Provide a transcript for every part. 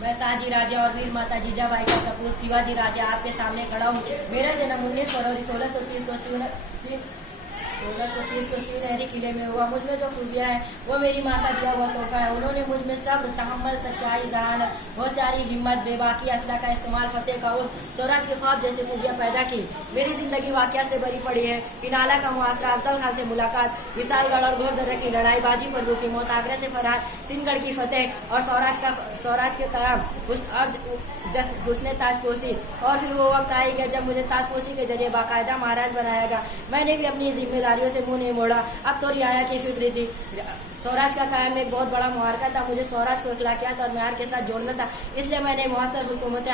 मैं शाहजी राजा और वीर माता जीजाबाई का सपूत शिवाजी राजा आपके सामने खड़ा हूँ। मेरा जन्म 19 फरवरी 1630 को शिवनहरी किले में हुआ। मुझ में जो खूबियाँ हैं वो मेरी माँ का दिया हुआ तोहफा है। उन्होंने मुझ में सब्र, तहम्मुल, सच्चाई, जहानत, होशियारी, हिम्मत, बेबाकी, असला का इस्तेमाल, फतेह का उल, स्वराज के ख्वाब जैसी खूबियाँ पैदा की। मेरी जिंदगी वाकया से भरी पड़ी है। पिनाला का मुआसरा, अफजल खान से मुलाकात, विशालगढ़ और घोड़दर्रा की लड़ाई, बाजी पर की मौत, आगरा से फरार, सिंहगढ़ की फतेह और स्वराज के कयाम, हुस्ने ताजपोशी। और फिर वो वक्त आएगा जब मुझे ताजपोशी के जरिए बाकायदा महाराज बनाया गया। मैंने भी अपनी जिम्मेदारियों से मुंह नहीं मोड़ा। अब तो रियाया की फिक्र थी। स्वराज का कायम एक बहुत बड़ा मुहारका था। मुझे स्वराज को अखलाकियात और म्यार के साथ जोड़ना था। इसलिए मैंने मुअस्सर हुकूमत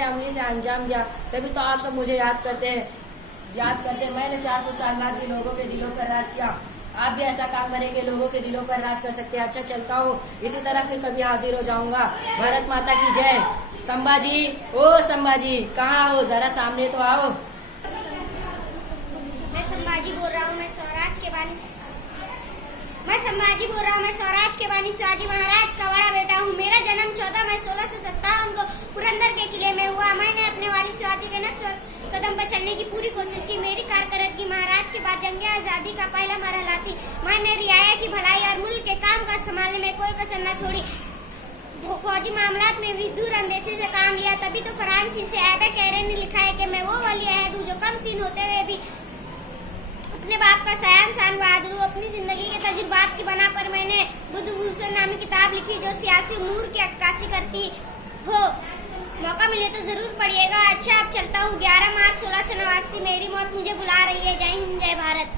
अमली से अंजाम दिया। तभी तो आप सब मुझे याद करते हैं। मैंने 400 साल बाद भी लोगों के दिलों पर राज किया। आप भी ऐसा काम करेंगे, लोगों के दिलों पर राज कर सकते हैं। अच्छा, चलता हूँ। इसी तरह फिर कभी हाजिर हो जाऊंगा। भारत माता की जय। संभाजी, ओ संभाजी, कहाँ हो? जरा सामने तो आओ। मैं संभाजी बोल रहा हूँ। मैं स्वराज के बानी शिवाजी महाराज का बड़ा बेटा हूँ। मेरा जन्म 14 मई 1657 को पुरंदर के किले में हुआ। मैंने अपने वालिद शिवाजी के नक्श कदम पर चलने की पूरी कोशिश की। मेरी कारकर्दगी महाराज के बाद जंग आजादी का पहला मरहला थी। मैंने रियाया की भलाई और मुल्क के काम काज संभालने में कोई कसर न छोड़ी। फौजी मामलात में भी दूर अंदेशी से काम लिया। तभी तो फ्रांसी से एबे कैरे ने लिखा है कि मैं वो वली अहद हूँ जो कम सीन होते हुए भी अपने बाप का शान बहादुर हूँ। अपनी जिंदगी के तजुर्बात की बना पर मैंने बुद्ध भूषण नामी किताब लिखी जो सियासी उमूर की अक्कासी करती हो। मौका मिले तो जरूर पढ़िएगा। अच्छा, अब चलता हूँ। 11 मार्च 1689 मेरी मौत मुझे बुला रही है। जय हिंद, जय भारत।